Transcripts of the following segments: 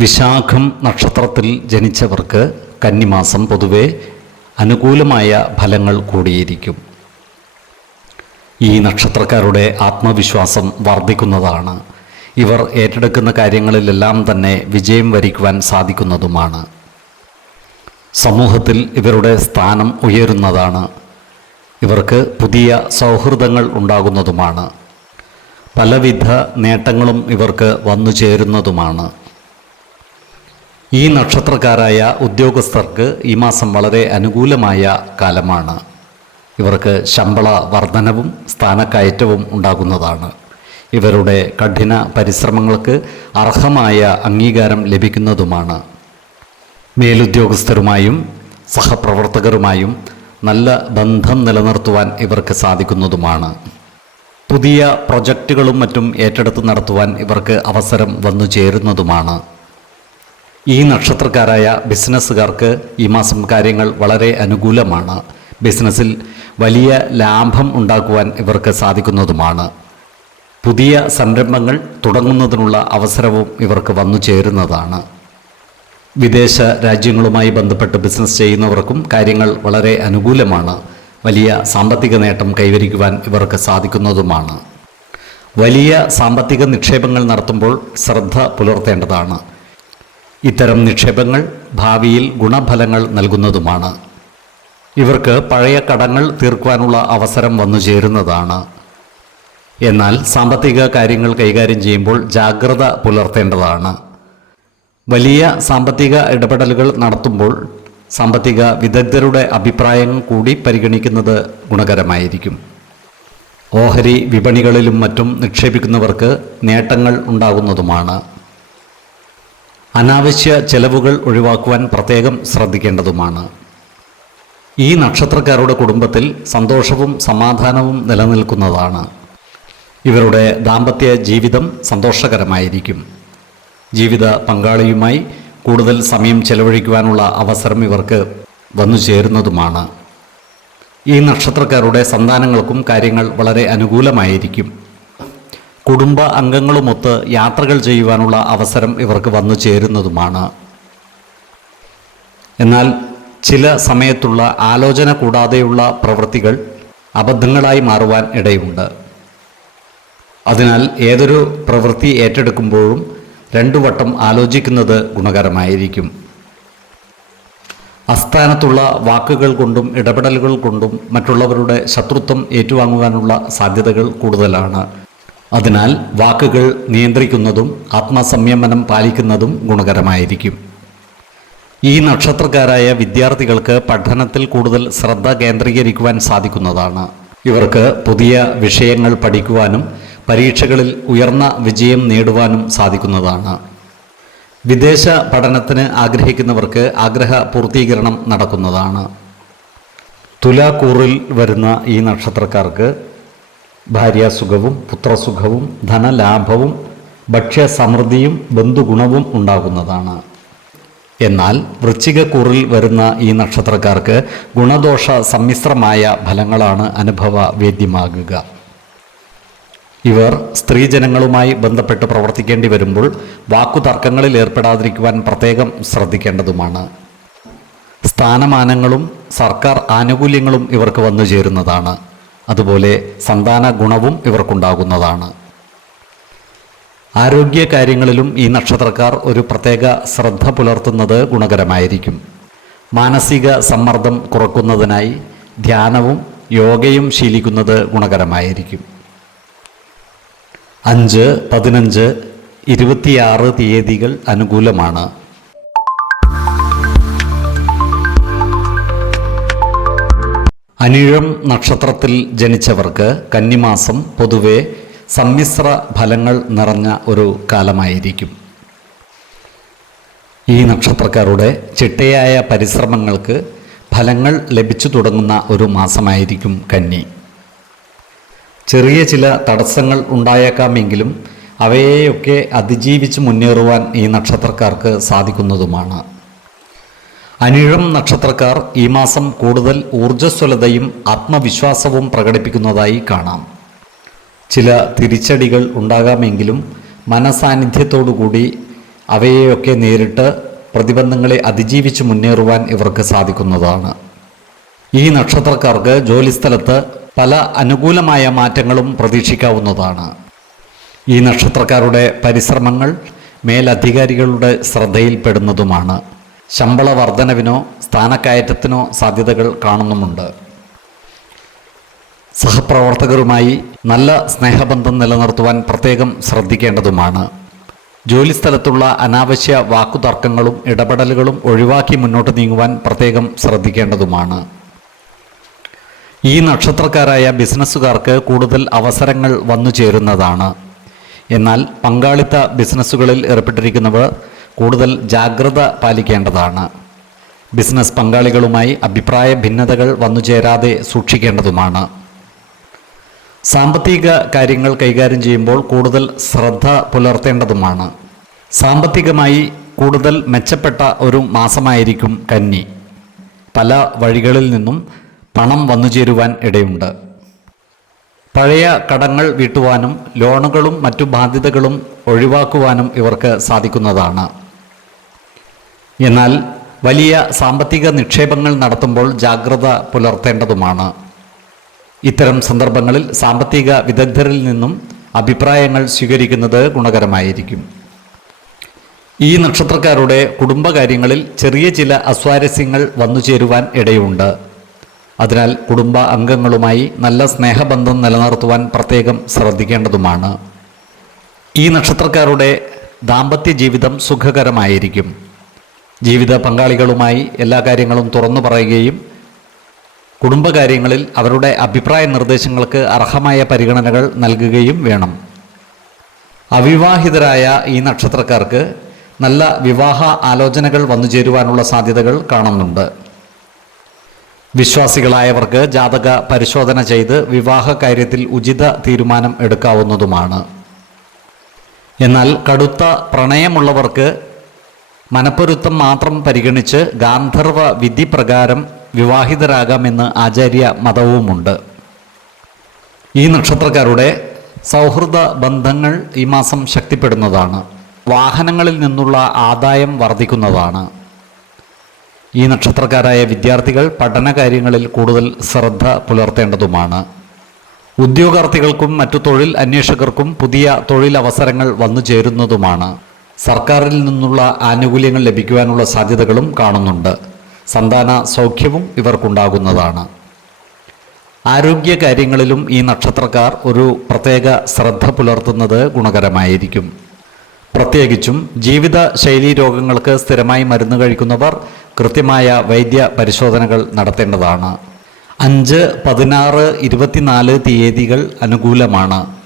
വിശാഖം നക്ഷത്രത്തിൽ ജനിച്ചവർക്ക് കന്നിമാസം പൊതുവെ അനുകൂലമായ ഫലങ്ങൾ കൂടിയിരിക്കും. ഈ നക്ഷത്രക്കാരുടെ ആത്മവിശ്വാസം വർദ്ധിക്കുന്നതാണ്. ഇവർ ഏറ്റെടുക്കുന്ന കാര്യങ്ങളിലെല്ലാം തന്നെ വിജയം വരിക്കുവാൻ സാധിക്കുന്നതുമാണ്. സമൂഹത്തിൽ ഇവരുടെ സ്ഥാനം ഉയരുന്നതാണ്. ഇവർക്ക് പുതിയ സൗഹൃദങ്ങൾ ഉണ്ടാകുന്നതുമാണ്. പലവിധ നേട്ടങ്ങളും ഇവർക്ക് വന്നു ചേരുന്നതുമാണ് ഈ നക്ഷത്രക്കാരായ ഉദ്യോഗസ്ഥർക്ക് ഈ മാസം വളരെ അനുകൂലമായ കാലമാണ്. ഇവർക്ക് ശമ്പള വർധനവും സ്ഥാനക്കയറ്റവും ഉണ്ടാകുന്നതാണ്. ഇവരുടെ കഠിന പരിശ്രമങ്ങൾക്ക് അർഹമായ അംഗീകാരം ലഭിക്കുന്നതുമാണ്. മേലുദ്യോഗസ്ഥരുമായും സഹപ്രവർത്തകരുമായും നല്ല ബന്ധം നിലനിർത്തുവാൻ ഇവർക്ക് സാധിക്കുന്നതുമാണ്. പുതിയ പ്രൊജക്റ്റുകളും മറ്റും ഏറ്റെടുത്ത് നടത്തുവാൻ ഇവർക്ക് അവസരം വന്നു ചേരുന്നതുമാണ്. ഈ നക്ഷത്രക്കാരായ ബിസിനസ്സുകാർക്ക് ഈ മാസം കാര്യങ്ങൾ വളരെ അനുകൂലമാണ്. ബിസിനസ്സിൽ വലിയ ലാഭം ഉണ്ടാക്കുവാൻ ഇവർക്ക് സാധിക്കുന്നതുമാണ്. പുതിയ സംരംഭങ്ങൾ തുടങ്ങുന്നതിനുള്ള അവസരവും ഇവർക്ക് വന്നു ചേരുന്നതാണ്. വിദേശ രാജ്യങ്ങളുമായി ബന്ധപ്പെട്ട് ബിസിനസ് ചെയ്യുന്നവർക്കും കാര്യങ്ങൾ വളരെ അനുകൂലമാണ്. വലിയ സാമ്പത്തിക നേട്ടം കൈവരിക്കുവാൻ ഇവർക്ക് സാധിക്കുന്നതുമാണ്. വലിയ സാമ്പത്തിക നിക്ഷേപങ്ങൾ നടത്തുമ്പോൾ ശ്രദ്ധ പുലർത്തേണ്ടതാണ്. ഇത്തരം നിക്ഷേപങ്ങൾ ഭാവിയിൽ ഗുണഫലങ്ങൾ നൽകുന്നതുമാണ്. ഇവർക്ക് പഴയ കടങ്ങൾ തീർക്കുവാനുള്ള അവസരം വന്നു ചേരുന്നതാണ്. എന്നാൽ സാമ്പത്തിക കാര്യങ്ങൾ കൈകാര്യം ചെയ്യുമ്പോൾ ജാഗ്രത പുലർത്തേണ്ടതാണ്. വലിയ സാമ്പത്തിക ഇടപെടലുകൾ നടത്തുമ്പോൾ സാമ്പത്തിക വിദഗ്ധരുടെ അഭിപ്രായം കൂടി പരിഗണിക്കുന്നത് ഗുണകരമായിരിക്കും. ഓഹരി വിപണികളിലും മറ്റും നിക്ഷേപിക്കുന്നവർക്ക് നേട്ടങ്ങൾ ഉണ്ടാകുന്നതുമാണ്. അനാവശ്യ ചെലവുകൾ ഒഴിവാക്കുവാൻ പ്രത്യേകം ശ്രദ്ധിക്കേണ്ടതുമാണ്. ഈ നക്ഷത്രക്കാരുടെ കുടുംബത്തിൽ സന്തോഷവും സമാധാനവും നിലനിൽക്കുന്നതാണ്. ഇവരുടെ ദാമ്പത്യ ജീവിതം സന്തോഷകരമായിരിക്കും. ജീവിത പങ്കാളിയുമായി കൂടുതൽ സമയം ചെലവഴിക്കുവാനുള്ള അവസരം ഇവർക്ക് വന്നു ചേരുന്നതുമാണ്. ഈ നക്ഷത്രക്കാരുടെ സന്താനങ്ങൾക്കും കാര്യങ്ങൾ വളരെ അനുകൂലമായിരിക്കും. കുടുംബ അംഗങ്ങളുമൊത്ത് യാത്രകൾ ചെയ്യുവാനുള്ള അവസരം ഇവർക്ക് വന്നു ചേരുന്നതുമാണ്. എന്നാൽ ചില സമയത്തുള്ള ആലോചന കൂടാതെയുള്ള പ്രവൃത്തികൾ അബദ്ധങ്ങളായി മാറുവാൻ ഇടയുണ്ട്. അതിനാൽ ഏതൊരു പ്രവൃത്തി ഏറ്റെടുക്കുമ്പോഴും രണ്ടു വട്ടം ആലോചിക്കുന്നത് ഗുണകരമായിരിക്കും. അസ്ഥാനത്തുള്ള വാക്കുകൾ കൊണ്ടും ഇടപെടലുകൾ കൊണ്ടും മറ്റുള്ളവരുടെ ശത്രുത്വം ഏറ്റുവാങ്ങുവാനുള്ള സാധ്യതകൾ കൂടുതലാണ്. അതിനാൽ വാക്കുകൾ നിയന്ത്രിക്കുന്നതും ആത്മസംയമനം പാലിക്കുന്നതും ഗുണകരമായിരിക്കും. ഈ നക്ഷത്രക്കാരായ വിദ്യാർത്ഥികൾക്ക് പഠനത്തിൽ കൂടുതൽ ശ്രദ്ധ കേന്ദ്രീകരിക്കുവാൻ സാധിക്കുന്നതാണ്. ഇവർക്ക് പുതിയ വിഷയങ്ങൾ പഠിക്കുവാനും പരീക്ഷകളിൽ ഉയർന്ന വിജയം നേടുവാനും സാധിക്കുന്നതാണ്. വിദേശ പഠനത്തിന് ആഗ്രഹിക്കുന്നവർക്ക് ആഗ്രഹ പൂർത്തീകരണം നടക്കുന്നതാണ്. തുലാക്കൂറിൽ വരുന്ന ഈ നക്ഷത്രക്കാർക്ക് ഭാര്യാസുഖവും പുത്രസുഖവും ധനലാഭവും ഭക്ഷ്യസമൃദ്ധിയും ബന്ധുഗുണവും ഉണ്ടാകുന്നതാണ്. എന്നാൽ വൃശ്ചികക്കൂറിൽ വരുന്ന ഈ നക്ഷത്രക്കാർക്ക് ഗുണദോഷ സമ്മിശ്രമായ ഫലങ്ങളാണ് അനുഭവ വേദ്യമാകുക ഇവർ സ്ത്രീജനങ്ങളുമായി ബന്ധപ്പെട്ട് പ്രവർത്തിക്കേണ്ടി വരുമ്പോൾ വാക്കുതർക്കങ്ങളിൽ ഏർപ്പെടാതിരിക്കുവാൻ പ്രത്യേകം ശ്രദ്ധിക്കേണ്ടതുമാണ്. സ്ഥാനമാനങ്ങളും സർക്കാർ ആനുകൂല്യങ്ങളും ഇവർക്ക് വന്നു ചേരുന്നതാണ് അതുപോലെ സന്താന ഗുണവും ഇവർക്കുണ്ടാകുന്നതാണ്. ആരോഗ്യ കാര്യങ്ങളിലും ഈ നക്ഷത്രക്കാർ ഒരു പ്രത്യേക ശ്രദ്ധ പുലർത്തുന്നത് ഗുണകരമായിരിക്കും. മാനസിക സമ്മർദ്ദം കുറക്കുന്നതിനായി ധ്യാനവും യോഗയും ശീലിക്കുന്നത് ഗുണകരമായിരിക്കും. അഞ്ച് പതിനഞ്ച് ഇരുപത്തിയാറ് തീയതികൾ അനുകൂലമാണ്. അനിഴം നക്ഷത്രത്തിൽ ജനിച്ചവർക്ക് കന്നിമാസം പൊതുവെ സമ്മിശ്ര ഫലങ്ങൾ നിറഞ്ഞ ഒരു കാലമായിരിക്കും. ഈ നക്ഷത്രക്കാരുടെ ചിട്ടയായ പരിശ്രമങ്ങൾക്ക് ഫലങ്ങൾ ലഭിച്ചു തുടങ്ങുന്ന ഒരു മാസമായിരിക്കും കന്നി. ചെറിയ ചില തടസ്സങ്ങൾ ഉണ്ടായേക്കാമെങ്കിലും അവയെയൊക്കെ അതിജീവിച്ച് മുന്നേറുവാൻ ഈ നക്ഷത്രക്കാർക്ക് സാധിക്കുന്നതുമാണ്. അനിഴം നക്ഷത്രക്കാർ ഈ മാസം കൂടുതൽ ഊർജസ്വലതയും ആത്മവിശ്വാസവും പ്രകടിപ്പിക്കുന്നതായി കാണാം. ചില തിരിച്ചടികൾ ഉണ്ടാകാമെങ്കിലും മനസാന്നിധ്യത്തോടുകൂടി അവയെയൊക്കെ നേരിട്ട് പ്രതിബന്ധങ്ങളെ അതിജീവിച്ച് മുന്നേറുവാൻ ഇവർക്ക് സാധിക്കുന്നതാണ്. ഈ നക്ഷത്രക്കാർക്ക് ജോലിസ്ഥലത്ത് പല അനുകൂലമായ മാറ്റങ്ങളും പ്രതീക്ഷിക്കാവുന്നതാണ്. ഈ നക്ഷത്രക്കാരുടെ പരിശ്രമങ്ങൾ മേലധികാരികളുടെ ശ്രദ്ധയിൽപ്പെടുന്നതുമാണ്. ശമ്പള വർധനവിനോ സ്ഥാനക്കയറ്റത്തിനോ സാധ്യതകൾ കാണുന്നുമുണ്ട്. സഹപ്രവർത്തകരുമായി നല്ല സ്നേഹബന്ധം നിലനിർത്തുവാൻ പ്രത്യേകം ശ്രദ്ധിക്കേണ്ടതുമാണ്. ജോലിസ്ഥലത്തുള്ള അനാവശ്യ വാക്കുതർക്കങ്ങളും ഇടപെടലുകളും ഒഴിവാക്കി മുന്നോട്ട് നീങ്ങുവാൻ പ്രത്യേകം ശ്രദ്ധിക്കേണ്ടതുമാണ്. ഈ നക്ഷത്രക്കാരായ ബിസിനസ്സുകാർക്ക് കൂടുതൽ അവസരങ്ങൾ വന്നു ചേരുന്നതാണ് എന്നാൽ പങ്കാളിത്ത ബിസിനസ്സുകളിൽ ഏർപ്പെട്ടിരിക്കുന്നവർ കൂടുതൽ ജാഗ്രത പാലിക്കേണ്ടതാണ്. ബിസിനസ് പങ്കാളികളുമായി അഭിപ്രായ ഭിന്നതകൾ വന്നു ചേരാതെ സൂക്ഷിക്കേണ്ടതുമാണ്. സാമ്പത്തിക കാര്യങ്ങൾ കൈകാര്യം ചെയ്യുമ്പോൾ കൂടുതൽ ശ്രദ്ധ പുലർത്തേണ്ടതുമാണ്. സാമ്പത്തികമായി കൂടുതൽ മെച്ചപ്പെട്ട ഒരു മാസമായിരിക്കും കന്നി. പല വഴികളിൽ നിന്നും പണം വന്നുചേരുവാൻ ഇടയുണ്ട്. പഴയ കടങ്ങൾ വീട്ടുവാനും ലോണുകളും മറ്റു ബാധ്യതകളും ഒഴിവാക്കുവാനും ഇവർക്ക് സാധിക്കുന്നതാണ്. എന്നാൽ വലിയ സാമ്പത്തിക നിക്ഷേപങ്ങൾ നടത്തുമ്പോൾ ജാഗ്രത പുലർത്തേണ്ടതുമാണ്. ഇത്തരം സന്ദർഭങ്ങളിൽ സാമ്പത്തിക വിദഗ്ധരിൽ നിന്നും അഭിപ്രായങ്ങൾ സ്വീകരിക്കുന്നത് ഗുണകരമായിരിക്കും. ഈ നക്ഷത്രക്കാരുടെ കുടുംബകാര്യങ്ങളിൽ ചെറിയ ചില അസ്വാരസ്യങ്ങൾ വന്നു ചേരുവാൻ ഇടയുണ്ട്. അതിനാൽ കുടുംബ അംഗങ്ങളുമായി നല്ല സ്നേഹബന്ധം നിലനിർത്തുവാൻ പ്രത്യേകം ശ്രദ്ധിക്കേണ്ടതുമാണ്. ഈ നക്ഷത്രക്കാരുടെ ദാമ്പത്യ ജീവിതം സുഖകരമായിരിക്കും. ജീവിത പങ്കാളികളുമായി എല്ലാ കാര്യങ്ങളും തുറന്നു പറയുകയും കുടുംബകാര്യങ്ങളിൽ അവരുടെ അഭിപ്രായ നിർദ്ദേശങ്ങൾക്ക് അർഹമായ പരിഗണനകൾ നൽകുകയും വേണം. അവിവാഹിതരായ ഈ നക്ഷത്രക്കാർക്ക് നല്ല വിവാഹ ആലോചനകൾ വന്നു ചേരുവാനുള്ള സാധ്യതകൾ കാണുന്നുണ്ട്. വിശ്വാസികളായവർക്ക് ജാതക പരിശോധന ചെയ്ത് വിവാഹ കാര്യത്തിൽ ഉചിത തീരുമാനം എടുക്കാവുന്നതുമാണ്. എന്നാൽ കടുത്ത പ്രണയമുള്ളവർക്ക് മനപ്പൊരുത്തം മാത്രം പരിഗണിച്ച് ഗാന്ധർവ വിധി പ്രകാരം വിവാഹിതരാകാമെന്ന് ആചാര്യ മതവുമുണ്ട്. ഈ നക്ഷത്രക്കാരുടെ സൗഹൃദ ബന്ധങ്ങൾ ഈ മാസം ശക്തിപ്പെടുന്നതാണ്. വാഹനങ്ങളിൽ നിന്നുള്ള ആദായം വർദ്ധിക്കുന്നതാണ്. ഈ നക്ഷത്രക്കാരായ വിദ്യാർത്ഥികൾ പഠനകാര്യങ്ങളിൽ കൂടുതൽ ശ്രദ്ധ പുലർത്തേണ്ടതുമാണ്. ഉദ്യോഗാർത്ഥികൾക്കും മറ്റു തൊഴിൽ അന്വേഷകർക്കും പുതിയ തൊഴിലവസരങ്ങൾ വന്നു ചേരുന്നതുമാണ് സർക്കാരിൽ നിന്നുള്ള ആനുകൂല്യങ്ങൾ ലഭിക്കുവാനുള്ള സാധ്യതകളും കാണുന്നുണ്ട്. സന്താന സൗഖ്യവും ഇവർക്കുണ്ടാകുന്നതാണ്. ആരോഗ്യ കാര്യങ്ങളിലും ഈ നക്ഷത്രക്കാർ ഒരു പ്രത്യേക ശ്രദ്ധ പുലർത്തുന്നത് ഗുണകരമായിരിക്കും. പ്രത്യേകിച്ചും ജീവിത ശൈലീ രോഗങ്ങൾക്ക് സ്ഥിരമായി മരുന്ന് കഴിക്കുന്നവർ കൃത്യമായ വൈദ്യ പരിശോധനകൾ നടത്തേണ്ടതാണ്. അഞ്ച് പതിനാറ് ഇരുപത്തിനാല് തീയതികൾ അനുകൂലമാണ്.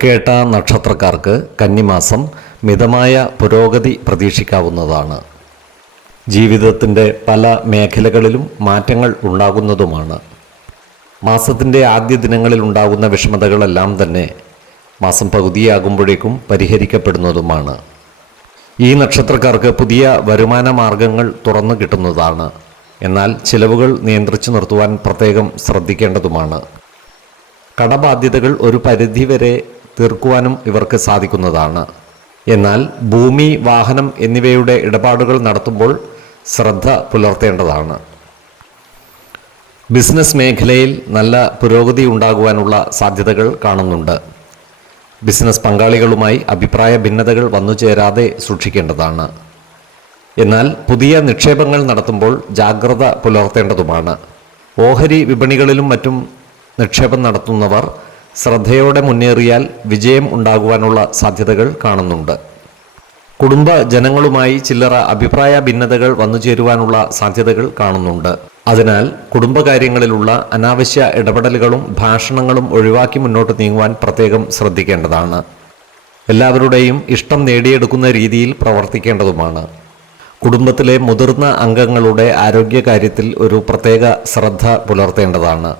തൃക്കേട്ട നക്ഷത്രക്കാർക്ക് കന്നിമാസം മിതമായ പുരോഗതി പ്രതീക്ഷിക്കാവുന്നതാണ്. ജീവിതത്തിന്റെ പല മേഖലകളിലും മാറ്റങ്ങൾ ഉണ്ടാകുന്നതുമാണ്. മാസത്തിന്റെ ആദ്യ ദിനങ്ങളിൽ ഉണ്ടാകുന്ന വിഷമതകളെല്ലാം തന്നെ മാസം പകുതിയാകുമ്പോഴേക്കും പരിഹരിക്കപ്പെടുന്നതുമാണ്. ഈ നക്ഷത്രക്കാർക്ക് പുതിയ വരുമാന മാർഗങ്ങൾ തുറന്നു കിട്ടുന്നതാണ്. എന്നാൽ ചിലവുകൾ നിയന്ത്രിച്ചു നിർത്തുവാൻ പ്രത്യേകം ശ്രദ്ധിക്കേണ്ടതുമാണ്. കടബാധ്യതകൾ ഒരു പരിധിവരെ തീർക്കുവാനും ഇവർക്ക് സാധിക്കുന്നതാണ്. എന്നാൽ ഭൂമി വാഹനം എന്നിവയുടെ ഇടപാടുകൾ നടത്തുമ്പോൾ ശ്രദ്ധ പുലർത്തേണ്ടതാണ്. ബിസിനസ് മേഖലയിൽ നല്ല പുരോഗതി ഉണ്ടാകുവാനുള്ള സാധ്യതകൾ കാണുന്നുണ്ട്. ബിസിനസ് പങ്കാളികളുമായി അഭിപ്രായ ഭിന്നതകൾ വന്നു ചേരാതെ സൂക്ഷിക്കേണ്ടതാണ്. എന്നാൽ പുതിയ നിക്ഷേപങ്ങൾ നടത്തുമ്പോൾ ജാഗ്രത പുലർത്തേണ്ടതുമാണ്. ഓഹരി വിപണികളിലും മറ്റും നിക്ഷേപം നടത്തുന്നവർ ശ്രദ്ധയോടെ മുന്നേറിയാൽ വിജയം ഉണ്ടാകുവാനുള്ള സാധ്യതകൾ കാണുന്നുണ്ട്. കുടുംബ ജനങ്ങളുമായി ചില്ലറ അഭിപ്രായ ഭിന്നതകൾ വന്നു ചേരുവാനുള്ള സാധ്യതകൾ കാണുന്നുണ്ട്. അതിനാൽ കുടുംബകാര്യങ്ങളിലുള്ള അനാവശ്യ ഇടപെടലുകളും ഭാഷണങ്ങളും ഒഴിവാക്കി മുന്നോട്ട് നീങ്ങുവാൻ പ്രത്യേകം ശ്രദ്ധിക്കേണ്ടതാണ്. എല്ലാവരുടെയും ഇഷ്ടം നേടിയെടുക്കുന്ന രീതിയിൽ പ്രവർത്തിക്കേണ്ടതുമാണ്. കുടുംബത്തിലെ മുതിർന്ന അംഗങ്ങളുടെ ആരോഗ്യകാര്യത്തിൽ ഒരു പ്രത്യേക ശ്രദ്ധ പുലർത്തേണ്ടതാണ്.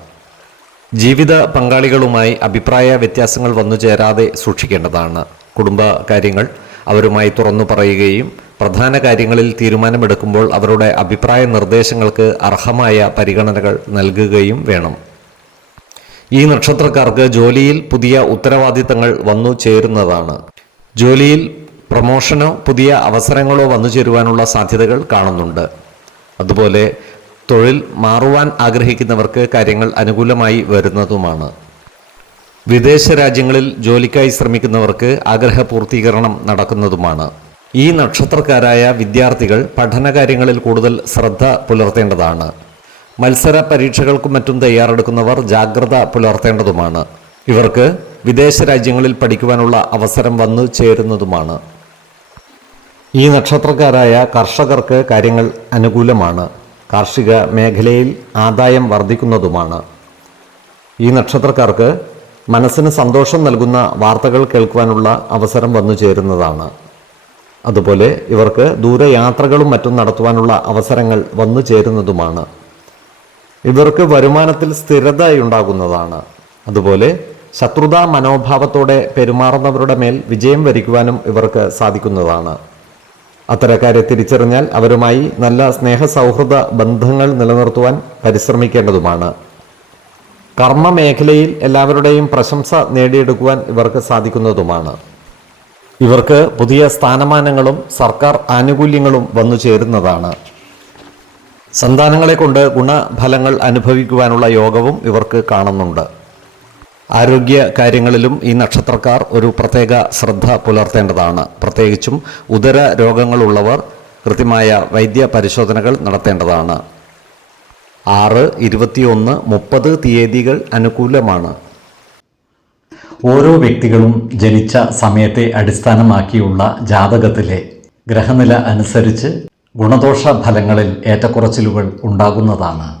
ജീവിത പങ്കാളികളുമായി അഭിപ്രായ വ്യത്യാസങ്ങൾ വന്നു ചേരാതെ സൂക്ഷിക്കേണ്ടതാണ്. കുടുംബ കാര്യങ്ങൾ അവരുമായി തുറന്നു പറയുകയും പ്രധാന കാര്യങ്ങളിൽ തീരുമാനമെടുക്കുമ്പോൾ അവരുടെ അഭിപ്രായ നിർദ്ദേശങ്ങൾക്ക് അർഹമായ പരിഗണനകൾ നൽകുകയും വേണം. ഈ നക്ഷത്രക്കാർക്ക് ജോലിയിൽ പുതിയ ഉത്തരവാദിത്തങ്ങൾ വന്നു ചേരുന്നതാണ്. ജോലിയിൽ പ്രമോഷനോ പുതിയ അവസരങ്ങളോ വന്നു ചേരുവാനുള്ള സാധ്യതകൾ കാണുന്നുണ്ട്. അതുപോലെ തൊഴിൽ മാറുവാൻ ആഗ്രഹിക്കുന്നവർക്ക് കാര്യങ്ങൾ അനുകൂലമായി വരുന്നതുമാണ്. വിദേശ രാജ്യങ്ങളിൽ ജോലിക്കായി ശ്രമിക്കുന്നവർക്ക് ആഗ്രഹ പൂർത്തീകരണം നടക്കുന്നതുമാണ്. ഈ നക്ഷത്രക്കാരായ വിദ്യാർത്ഥികൾ പഠനകാര്യങ്ങളിൽ കൂടുതൽ ശ്രദ്ധ പുലർത്തേണ്ടതാണ്. മത്സര പരീക്ഷകൾക്കും മറ്റും തയ്യാറെടുക്കുന്നവർ ജാഗ്രത പുലർത്തേണ്ടതുമാണ്. ഇവർക്ക് വിദേശ രാജ്യങ്ങളിൽ പഠിക്കുവാനുള്ള അവസരം വന്നു ചേരുന്നതുമാണ്. ഈ നക്ഷത്രക്കാരായ കർഷകർക്ക് കാര്യങ്ങൾ അനുകൂലമാണ്. കാർഷിക മേഖലയിൽ ആദായം വർദ്ധിക്കുന്നതുമാണ്. ഈ നക്ഷത്രക്കാർക്ക് മനസ്സിന് സന്തോഷം നൽകുന്ന വാർത്തകൾ കേൾക്കുവാനുള്ള അവസരം വന്നു ചേരുന്നതാണ്. അതുപോലെ ഇവർക്ക് ദൂരയാത്രകളും മറ്റും നടത്തുവാനുള്ള അവസരങ്ങൾ വന്നു ചേരുന്നതുമാണ്. ഇവർക്ക് വരുമാനത്തിൽ സ്ഥിരതയുണ്ടാകുന്നതാണ് അതുപോലെ ശത്രുതാ മനോഭാവത്തോടെ പെരുമാറുന്നവരുടെ മേൽ വിജയം വരിക്കുവാനും ഇവർക്ക് സാധിക്കുന്നതാണ്. അത്തരക്കാരെ തിരിച്ചറിഞ്ഞാൽ അവരുമായി നല്ല സ്നേഹ സൗഹൃദ ബന്ധങ്ങൾ നിലനിർത്തുവാൻ പരിശ്രമിക്കേണ്ടതുമാണ്. കർമ്മ മേഖലയിൽ എല്ലാവരുടെയും പ്രശംസ നേടിയെടുക്കുവാൻ ഇവർക്ക് സാധിക്കുന്നതുമാണ്. ഇവർക്ക് പുതിയ സ്ഥാനമാനങ്ങളും സർക്കാർ ആനുകൂല്യങ്ങളും വന്നു ചേരുന്നതാണ്. സന്താനങ്ങളെ കൊണ്ട് ഗുണഫലങ്ങൾ അനുഭവിക്കുവാനുള്ള യോഗവും ഇവർക്ക് കാണുന്നുണ്ട്. ആരോഗ്യ കാര്യങ്ങളിലും ഈ നക്ഷത്രക്കാർ ഒരു പ്രത്യേക ശ്രദ്ധ പുലർത്തേണ്ടതാണ്. പ്രത്യേകിച്ചും ഉദര രോഗങ്ങളുള്ളവർ കൃത്യമായ വൈദ്യ പരിശോധനകൾ നടത്തേണ്ടതാണ്. ആറ് ഇരുപത്തിയൊന്ന് മുപ്പത് തീയതികൾ അനുകൂലമാണ്. ഓരോ വ്യക്തികളും ജനിച്ച സമയത്തെ അടിസ്ഥാനമാക്കിയുള്ള ജാതകത്തിലെ ഗ്രഹനില അനുസരിച്ച് ഗുണദോഷ ഫലങ്ങളിൽ ഏറ്റക്കുറച്ചിലുകൾ ഉണ്ടാകുന്നതാണ്.